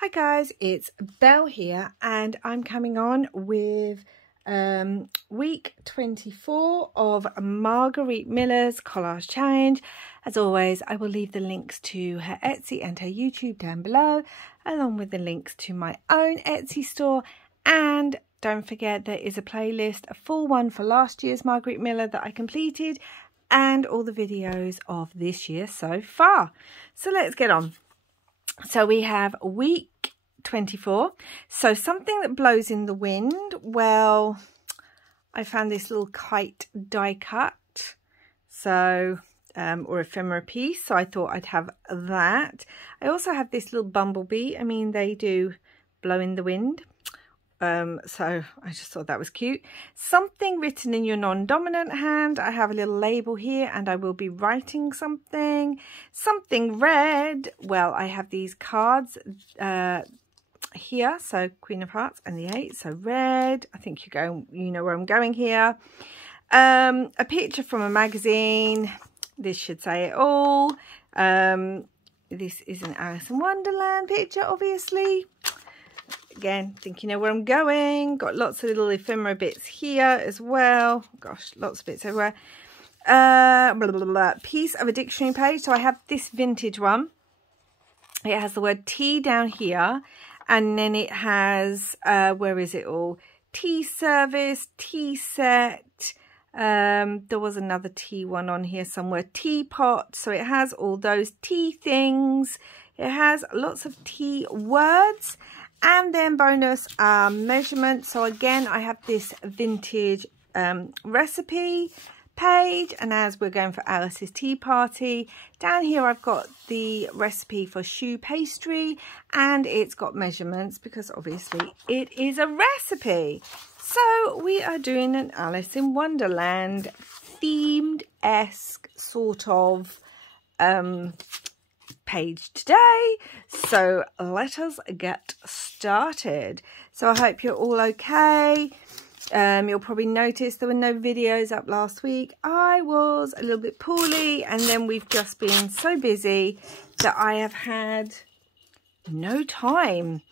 Hi guys, it's Belle here and I'm coming on with week 24 of Margarete Miller's collage challenge. As always, I will leave the links to her Etsy and her YouTube down below, along with the links to my own Etsy store. And don't forget, there is a playlist, a full one for last year's Margarete Miller that I completed, and all the videos of this year so far. So let's get on. So we have week 24. So something that blows in the wind. Well, I found this little kite die cut. So, or ephemera piece. So I thought I'd have that. I also have this little bumblebee. I mean, they do blow in the wind. So I just thought that was cute. Something written in your non-dominant hand. I have a little label here and I will be writing something. Something red. Well, I have these cards here. So Queen of Hearts and the 8. So red. I think you know where I'm going here. A picture from a magazine. This should say it all. This is an Alice in Wonderland picture, obviously. Again, think you know where I'm going. Got lots of little ephemera bits here as well. Gosh, lots of bits everywhere. Blah, blah, blah, blah. Piece of a dictionary page. So I have this vintage one. It has the word tea down here. And then it has, where is it all? Tea service, tea set. There was another tea one on here somewhere. Teapot. So it has all those tea things. It has lots of tea words. And then bonus measurements. So again, I have this vintage recipe page. And as we're going for Alice's tea party, down here I've got the recipe for choux pastry. And it's got measurements because obviously it is a recipe. So we are doing an Alice in Wonderland themed-esque sort of page today. So let us get started. So I hope you're all okay. You'll probably notice there were no videos up last week. I was a little bit poorly, and then we've just been so busy that I have had no time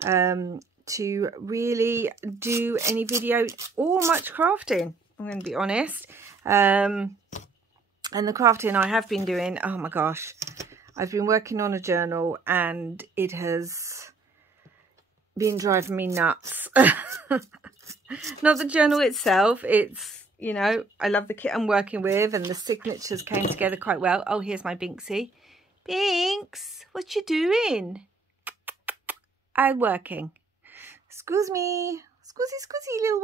to really do any video or much crafting. I'm going to be honest. And the crafting I have been doing, oh my gosh, I've been working on a journal and it has been driving me nuts. Not the journal itself. It's, you know, I love the kit I'm working with and the signatures came together quite well. Oh, here's my Binksy. Binks, what you doing? I'm working. Excuse me. Excuse little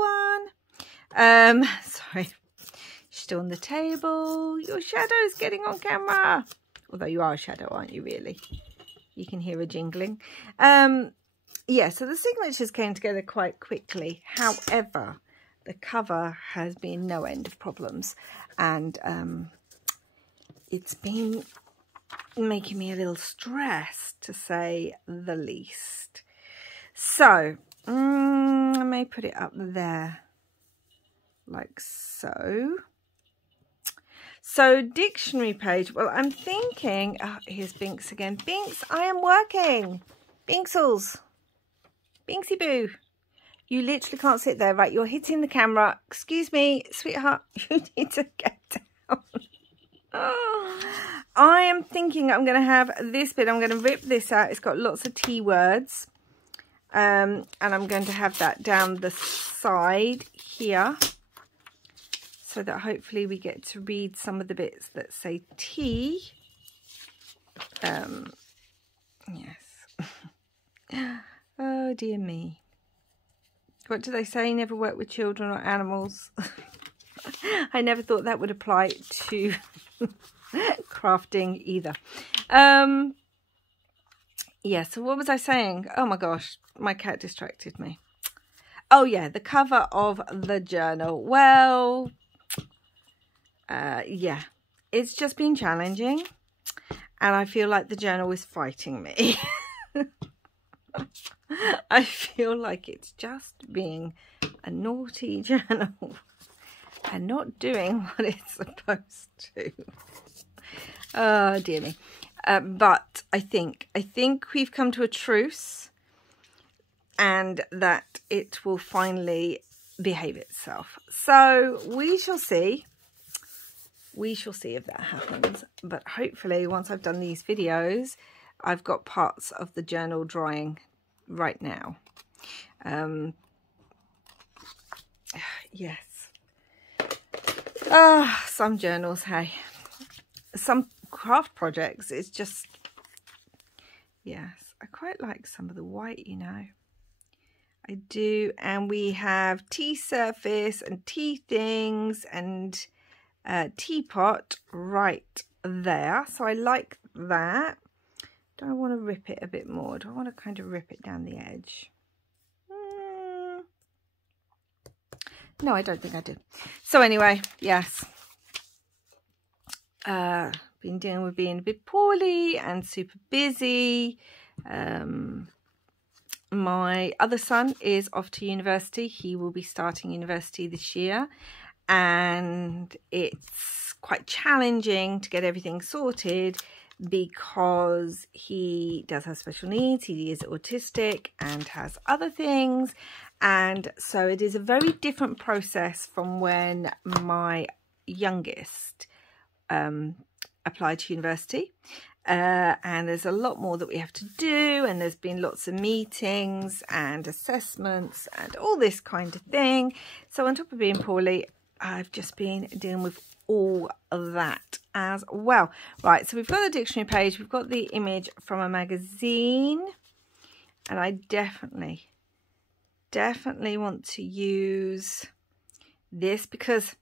one. Sorry. Still on the table. Your shadow's getting on camera. Although you are a shadow, aren't you, really? You can hear a jingling. Yeah, so the signatures came together quite quickly. However, the cover has been no end of problems. And it's been making me a little stressed, to say the least. So, I may put it up there. Like so. So, dictionary page. Well, I'm thinking... Oh, here's Binks again. Binks, I am working. Binksels. Binksy boo. You literally can't sit there. Right, you're hitting the camera. Excuse me, sweetheart. You need to get down. Oh, I am thinking I'm going to have this bit. I'm going to rip this out. It's got lots of T words. And I'm going to have that down the side here. So that hopefully we get to read some of the bits that say tea. Yes. Oh, dear me. What do they say? Never work with children or animals. I never thought that would apply to crafting either. Yeah, so what was I saying? Oh, my gosh. My cat distracted me. Oh, yeah, the cover of the journal. Well... yeah, it's just been challenging and I feel like the journal is fighting me. I feel like it's just being a naughty journal and not doing what it's supposed to. Oh dear me. But I think we've come to a truce and that it will finally behave itself. So we shall see. We shall see if that happens. But hopefully once I've done these videos, I've got parts of the journal drying right now. Yes. Some journals, hey. Some craft projects, it's just, yes. I quite like some of the white, you know. I do. And we have tea surface and tea things and teapot right there. So I like that. Do I want to rip it a bit more? Do I want to kind of rip it down the edge? No, I don't think I do. So anyway, yes. Been dealing with being a bit poorly and super busy. My other son is off to university. He will be starting university this year, and it's quite challenging to get everything sorted because he does have special needs. He is autistic and has other things, and so it is a very different process from when my youngest applied to university. And there's a lot more that we have to do, and there's been lots of meetings and assessments and all this kind of thing. So on top of being poorly, I've just been dealing with all of that as well. Right, so we've got the dictionary page, we've got the image from a magazine, and I definitely want to use this because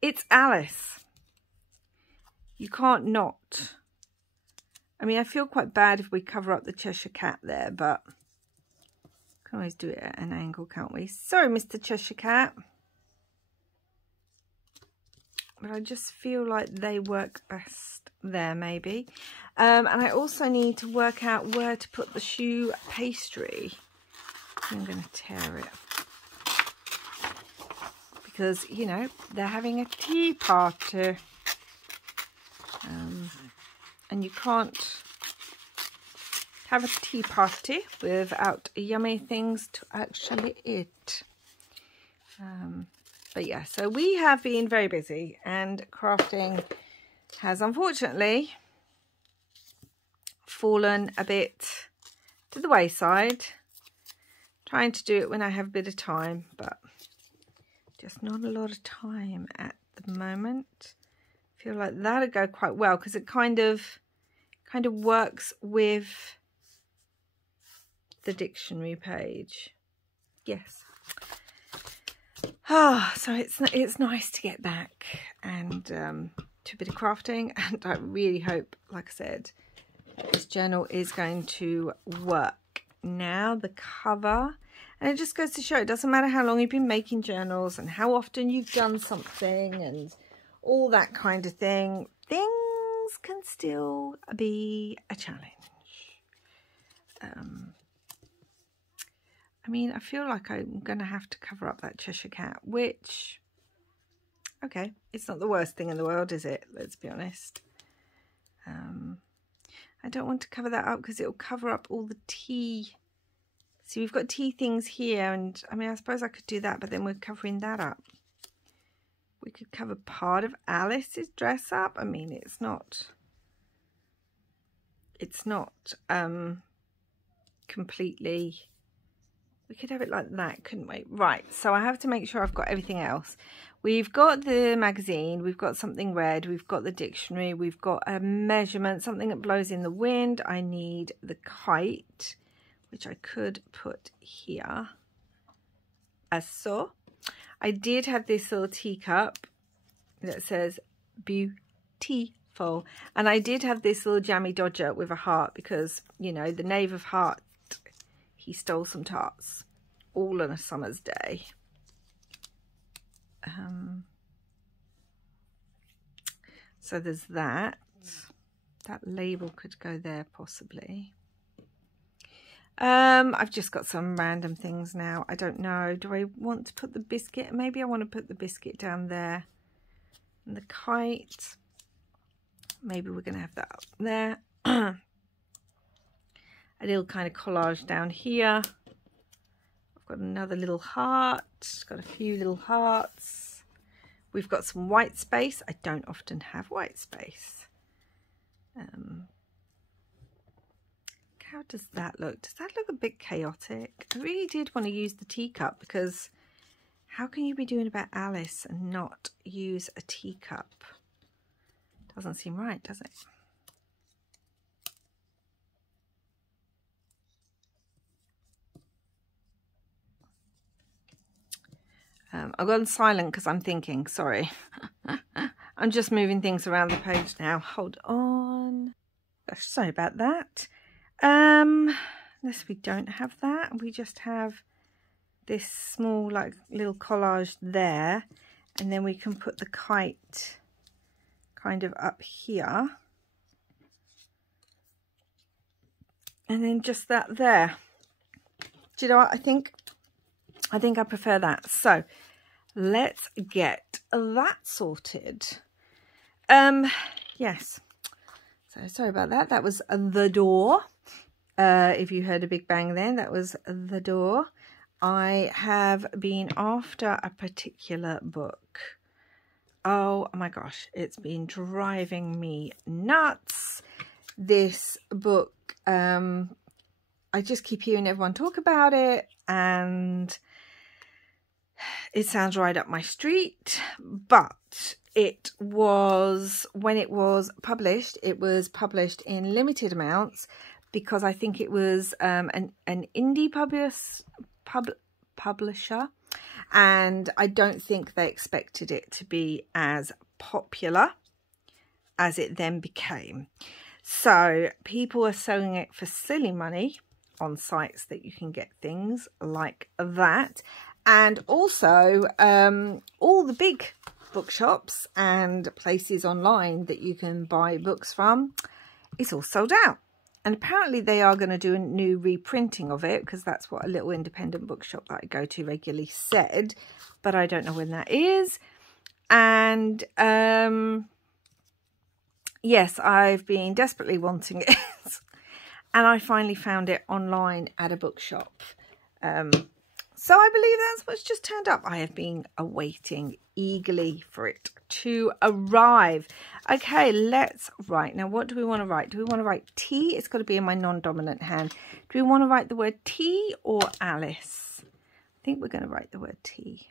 it's Alice. You can't not. I mean, I feel quite bad if we cover up the Cheshire Cat there, but we can always do it at an angle, can't we? Sorry, Mr. Cheshire Cat. But I just feel like they work best there, maybe. And I also need to work out where to put the shoe pastry. I'm going to tear it. Because, you know, they're having a tea party. And you can't have a tea party without yummy things to actually eat. But yeah, so we have been very busy, and crafting has unfortunately fallen a bit to the wayside. Trying to do it when I have a bit of time, but just not a lot of time at the moment. I feel like that'd go quite well because it kind of works with the dictionary page. Yes. So it's nice to get back and to a bit of crafting, and I really hope, like I said, this journal is going to work. Now the cover, and it just goes to show it doesn't matter how long you've been making journals and how often you've done something and all that kind of thing. Things can still be a challenge. I mean, I feel like I'm going to have to cover up that Cheshire Cat, which, okay, it's not the worst thing in the world, is it? Let's be honest. I don't want to cover that up because it'll cover up all the tea. See, we've got tea things here, and I mean, I suppose I could do that, but then we're covering that up. We could cover part of Alice's dress up. I mean, it's not completely, we could have it like that, couldn't we? Right, so I have to make sure I've got everything else. We've got the magazine, we've got something red, we've got the dictionary, we've got a measurement, something that blows in the wind. I need the kite, which I could put here, as so. I did have this little teacup that says beautiful, and I did have this little jammy dodger with a heart because, you know, the knave of heart, he stole some tarts all on a summer's day. So there's that. That label could go there possibly. I've just got some random things now. I don't know. Do I want to put the biscuit? Maybe I want to put the biscuit down there. And the kite. Maybe we're going to have that up there. A little kind of collage down here. got another little heart, got a few little hearts. We've got some white space. I don't often have white space. How does that look? Does that look a bit chaotic? I really did want to use the teacup, because how can you be doing about Alice and not use a teacup? Doesn't seem right, does it? I've gone silent because I'm thinking, sorry. I'm just moving things around the page now. Hold on. Gosh, sorry about that. Unless we don't have that. We just have this small, like, little collage there. And then we can put the kite kind of up here. And then just that there. Do you know what I think? I think I prefer that. So let's get that sorted. Yes. So sorry about that. That was the door. If you heard a big bang then, that was the door. I have been after a particular book. Oh my gosh, it's been driving me nuts. This book, I just keep hearing everyone talk about it, and it sounds right up my street. But it was, when it was published in limited amounts, because I think it was an indie publisher, and I don't think they expected it to be as popular as it then became. So people are selling it for silly money on sites that you can get things like that. And also all the big bookshops and places online that you can buy books from, it's all sold out. And apparently they are going to do a new reprinting of it, because that's what a little independent bookshop that I go to regularly said. But I don't know when that is. And yes, I've been desperately wanting it. And I finally found it online at a bookshop. So I believe that's what's just turned up. I have been awaiting eagerly for it to arrive. Okay, let's write. Now, what do we want to write? Do we want to write T? It's got to be in my non-dominant hand. Do we want to write the word T or Alice? I think we're going to write the word T.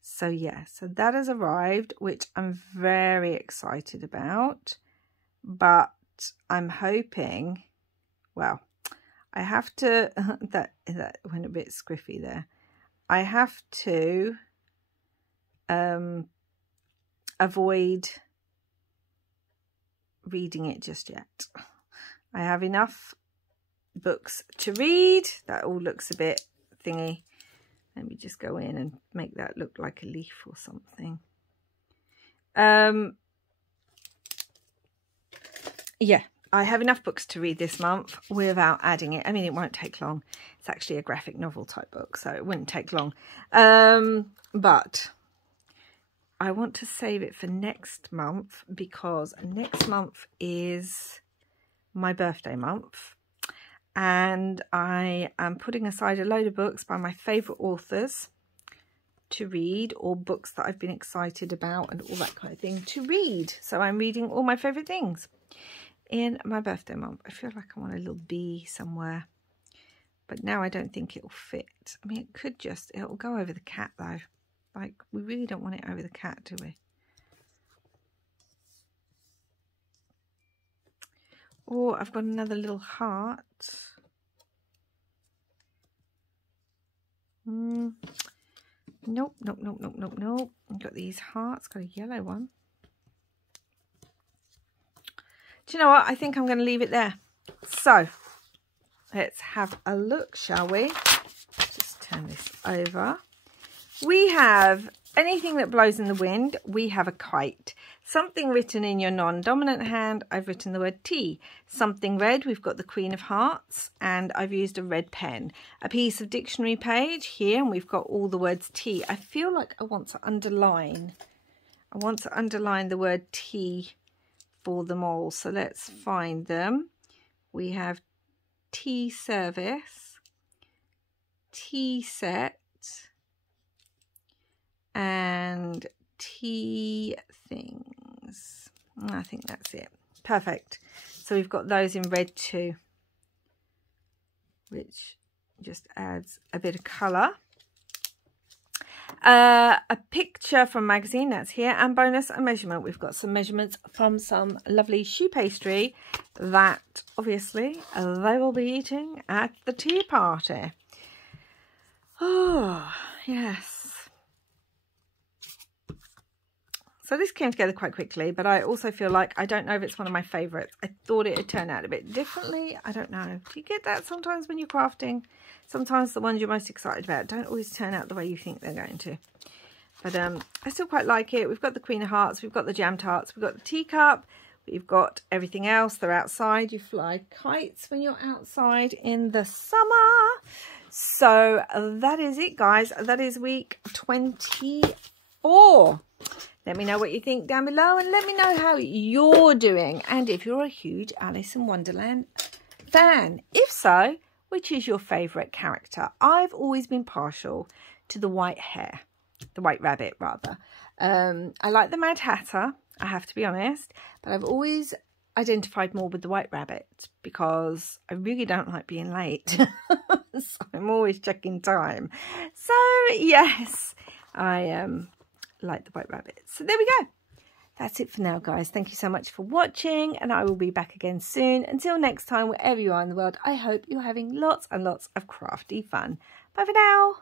So yeah, so that has arrived, which I'm very excited about. But I'm hoping, well, I have to, that went a bit squiffy there. I have to avoid reading it just yet. I have enough books to read. That all looks a bit thingy. Let me just go in and make that look like a leaf or something. Yeah, I have enough books to read this month without adding it. I mean, it won't take long. It's actually a graphic novel type book, so it wouldn't take long. But I want to save it for next month, because next month is my birthday month. And I am putting aside a load of books by my favourite authors to read, or books that I've been excited about and all that kind of thing to read. So I'm reading all my favourite things in my birthday month. I feel like I want a little bee somewhere, but now I don't think it'll fit. I mean, it could just, it'll go over the cat though. Like, we really don't want it over the cat, do we? Oh, I've got another little heart. Nope, nope, nope, nope, nope, nope. I've got these hearts, got a yellow one. Do you know what? I think I'm going to leave it there. So, let's have a look, shall we? Just turn this over. We have anything that blows in the wind. We have a kite. Something written in your non-dominant hand, I've written the word T. Something red, we've got the Queen of Hearts, and I've used a red pen. A piece of dictionary page here, and we've got all the words T. I feel like I want to underline. I want to underline the word T for them all. So let's find them. We have tea service, tea set and tea things. I think that's it. Perfect. So we've got those in red too, which just adds a bit of colour. A picture from magazine, that's here, and bonus a measurement. We've got some measurements from some lovely choux pastry that obviously they will be eating at the tea party. Oh yes, so this came together quite quickly, but I also feel like I don't know if it's one of my favourites. I thought it would turn out a bit differently. I don't know. Do you get that sometimes when you're crafting? Sometimes the ones you're most excited about don't always turn out the way you think they're going to. But I still quite like it. We've got the Queen of Hearts, we've got the jam tarts, we've got the teacup, we've got everything else. They're outside. You fly kites when you're outside in the summer. So that is it, guys. That is week 24. Let me know what you think down below, and let me know how you're doing, and if you're a huge Alice in Wonderland fan. If so, which is your favourite character? I've always been partial to the white hare, the white rabbit rather. I like the Mad Hatter, I have to be honest, but I've always identified more with the white rabbit because I really don't like being late. So I'm always checking time. So yes, I like the white rabbit. So there we go. That's it for now, guys. Thank you so much for watching, and I will be back again soon. Until next time, wherever you are in the world, I hope you're having lots and lots of crafty fun. Bye for now.